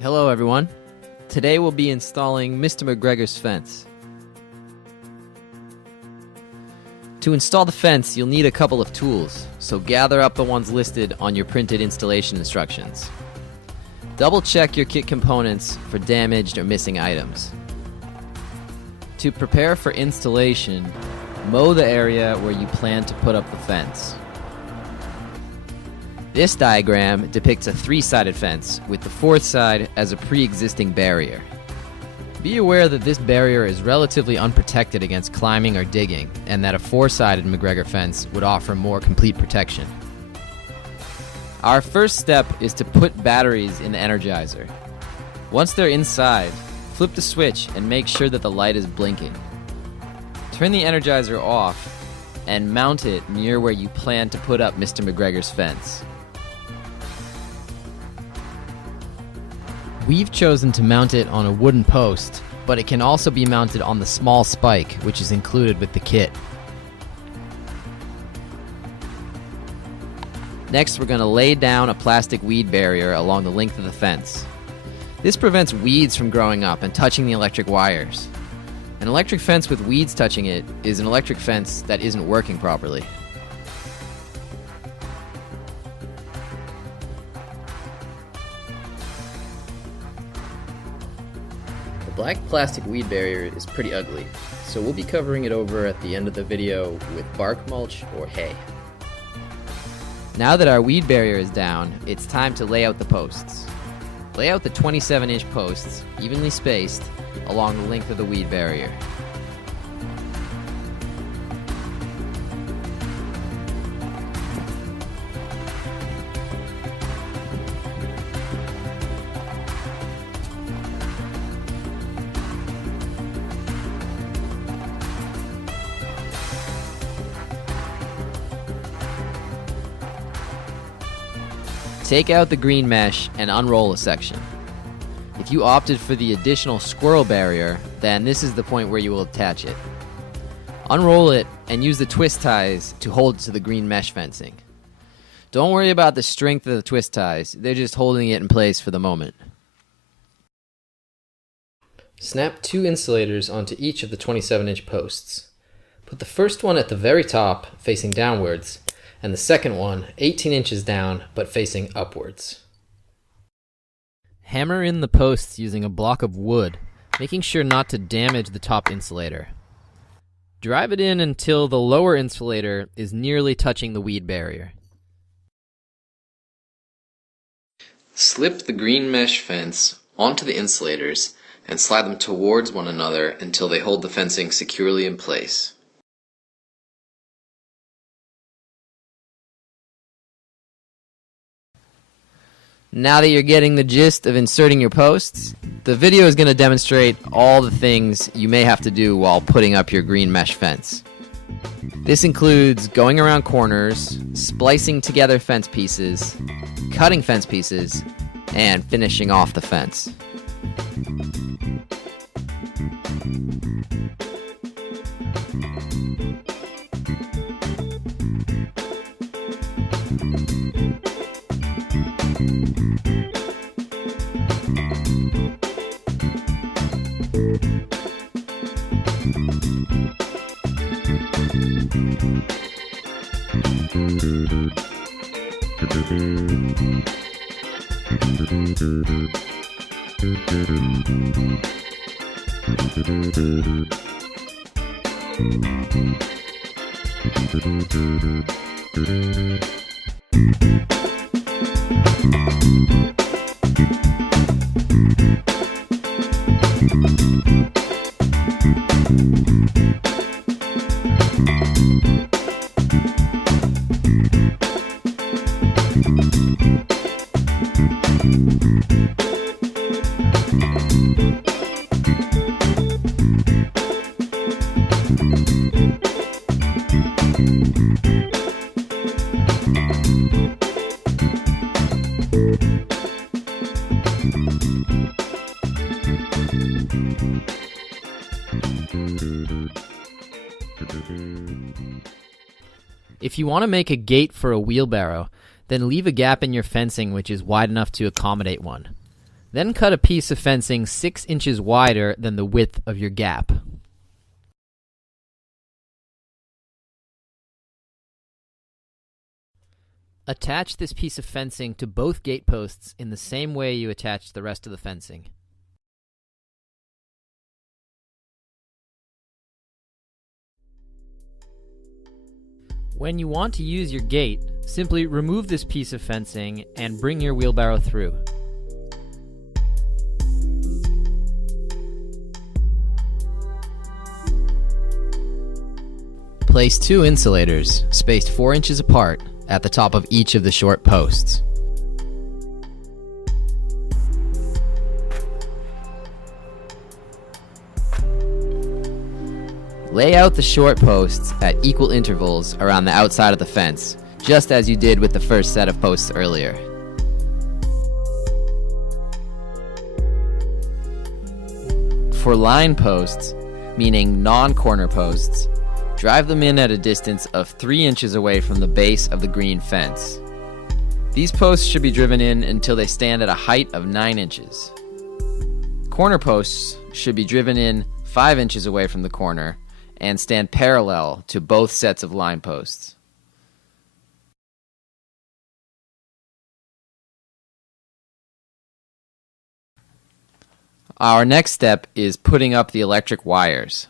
Hello everyone. Today we'll be installing Mr. McGregor's fence. To install the fence, you'll need a couple of tools, so gather up the ones listed on your printed installation instructions. Double check your kit components for damaged or missing items. To prepare for installation, mow the area where you plan to put up the fence. This diagram depicts a three-sided fence, with the fourth side as a pre-existing barrier. Be aware that this barrier is relatively unprotected against climbing or digging, and that a four-sided McGregor fence would offer more complete protection. Our first step is to put batteries in the Energizer. Once they're inside, flip the switch and make sure that the light is blinking. Turn the Energizer off and mount it near where you plan to put up Mr. McGregor's fence. We've chosen to mount it on a wooden post, but it can also be mounted on the small spike, which is included with the kit. Next, we're going to lay down a plastic weed barrier along the length of the fence. This prevents weeds from growing up and touching the electric wires. An electric fence with weeds touching it is an electric fence that isn't working properly. The black plastic weed barrier is pretty ugly, so we'll be covering it over at the end of the video with bark mulch or hay. Now that our weed barrier is down, it's time to lay out the posts. Lay out the 27-inch posts, evenly spaced, along the length of the weed barrier. Take out the green mesh and unroll a section. If you opted for the additional squirrel barrier, then this is the point where you will attach it. Unroll it and use the twist ties to hold it to the green mesh fencing. Don't worry about the strength of the twist ties, they're just holding it in place for the moment. Snap two insulators onto each of the 27-inch posts. Put the first one at the very top, facing downwards, and the second one 18 inches down but facing upwards. Hammer in the posts using a block of wood, making sure not to damage the top insulator. Drive it in until the lower insulator is nearly touching the weed barrier. Slip the green mesh fence onto the insulators and slide them towards one another until they hold the fencing securely in place. Now that you're getting the gist of inserting your posts, the video is going to demonstrate all the things you may have to do while putting up your green mesh fence. This includes going around corners, splicing together fence pieces, cutting fence pieces, and finishing off the fence. If you want to make a gate for a wheelbarrow, then leave a gap in your fencing which is wide enough to accommodate one. Then cut a piece of fencing 6 inches wider than the width of your gap. Attach this piece of fencing to both gate posts in the same way you attached the rest of the fencing. When you want to use your gate, simply remove this piece of fencing and bring your wheelbarrow through. Place 2 insulators, spaced 4 inches apart, at the top of each of the short posts. Lay out the short posts at equal intervals around the outside of the fence, just as you did with the first set of posts earlier. For line posts, meaning non-corner posts, drive them in at a distance of 3 inches away from the base of the green fence. These posts should be driven in until they stand at a height of 9 inches. Corner posts should be driven in 5 inches away from the corner and stand parallel to both sets of line posts. Our next step is putting up the electric wires.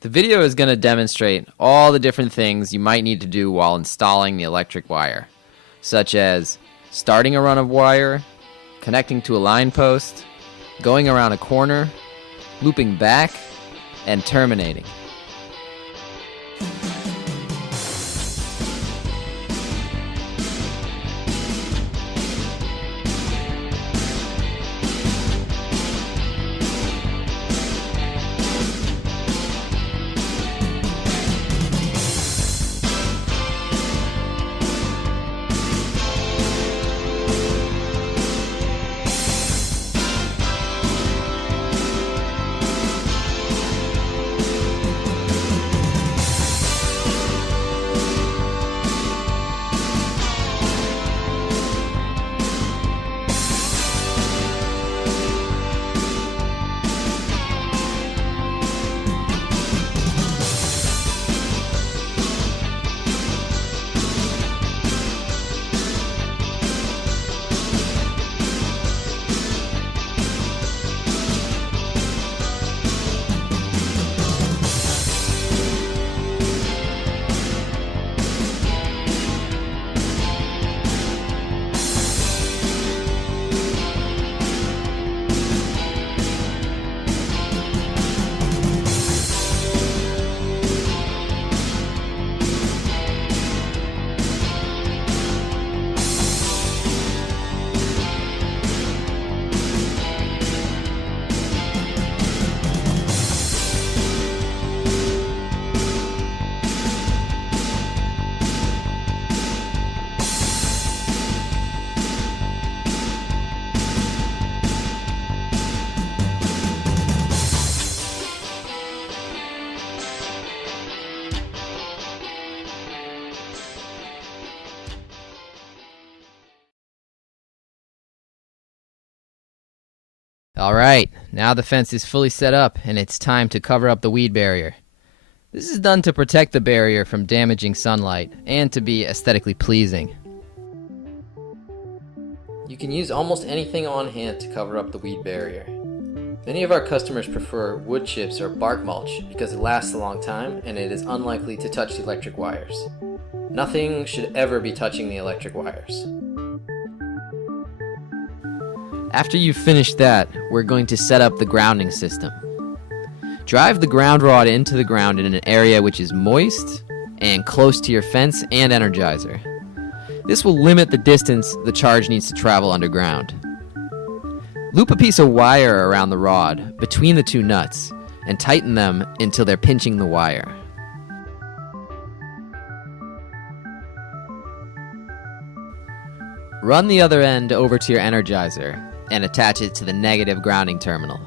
The video is going to demonstrate all the different things you might need to do while installing the electric wire, such as starting a run of wire, connecting to a line post, going around a corner, looping back, and terminating. Alright, now the fence is fully set up and it's time to cover up the weed barrier. This is done to protect the barrier from damaging sunlight and to be aesthetically pleasing. You can use almost anything on hand to cover up the weed barrier. Many of our customers prefer wood chips or bark mulch because it lasts a long time and it is unlikely to touch the electric wires. Nothing should ever be touching the electric wires. After you've finished that, we're going to set up the grounding system. Drive the ground rod into the ground in an area which is moist and close to your fence and energizer. This will limit the distance the charge needs to travel underground. Loop a piece of wire around the rod between the two nuts and tighten them until they're pinching the wire. Run the other end over to your energizer and attach it to the negative grounding terminal.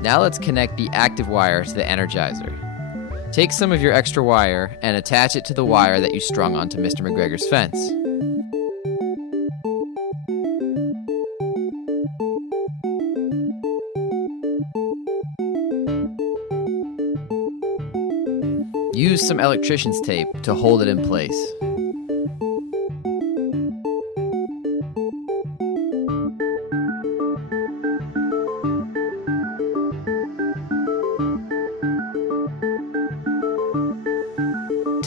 Now let's connect the active wire to the energizer. Take some of your extra wire and attach it to the wire that you strung onto Mr. McGregor's fence. Use some electrician's tape to hold it in place.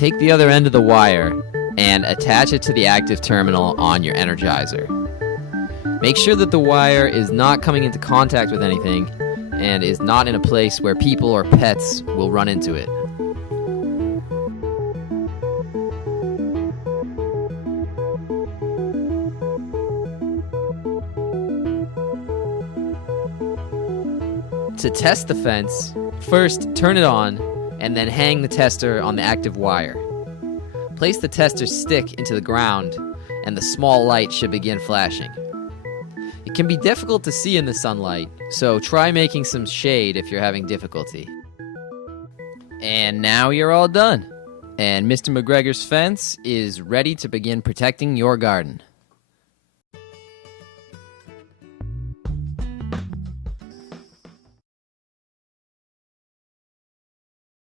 Take the other end of the wire and attach it to the active terminal on your energizer. Make sure that the wire is not coming into contact with anything and is not in a place where people or pets will run into it. To test the fence, first turn it on and then hang the tester on the active wire. Place the tester stick into the ground and the small light should begin flashing. It can be difficult to see in the sunlight, so try making some shade if you're having difficulty. And now you're all done. And Mr. McGregor's fence is ready to begin protecting your garden.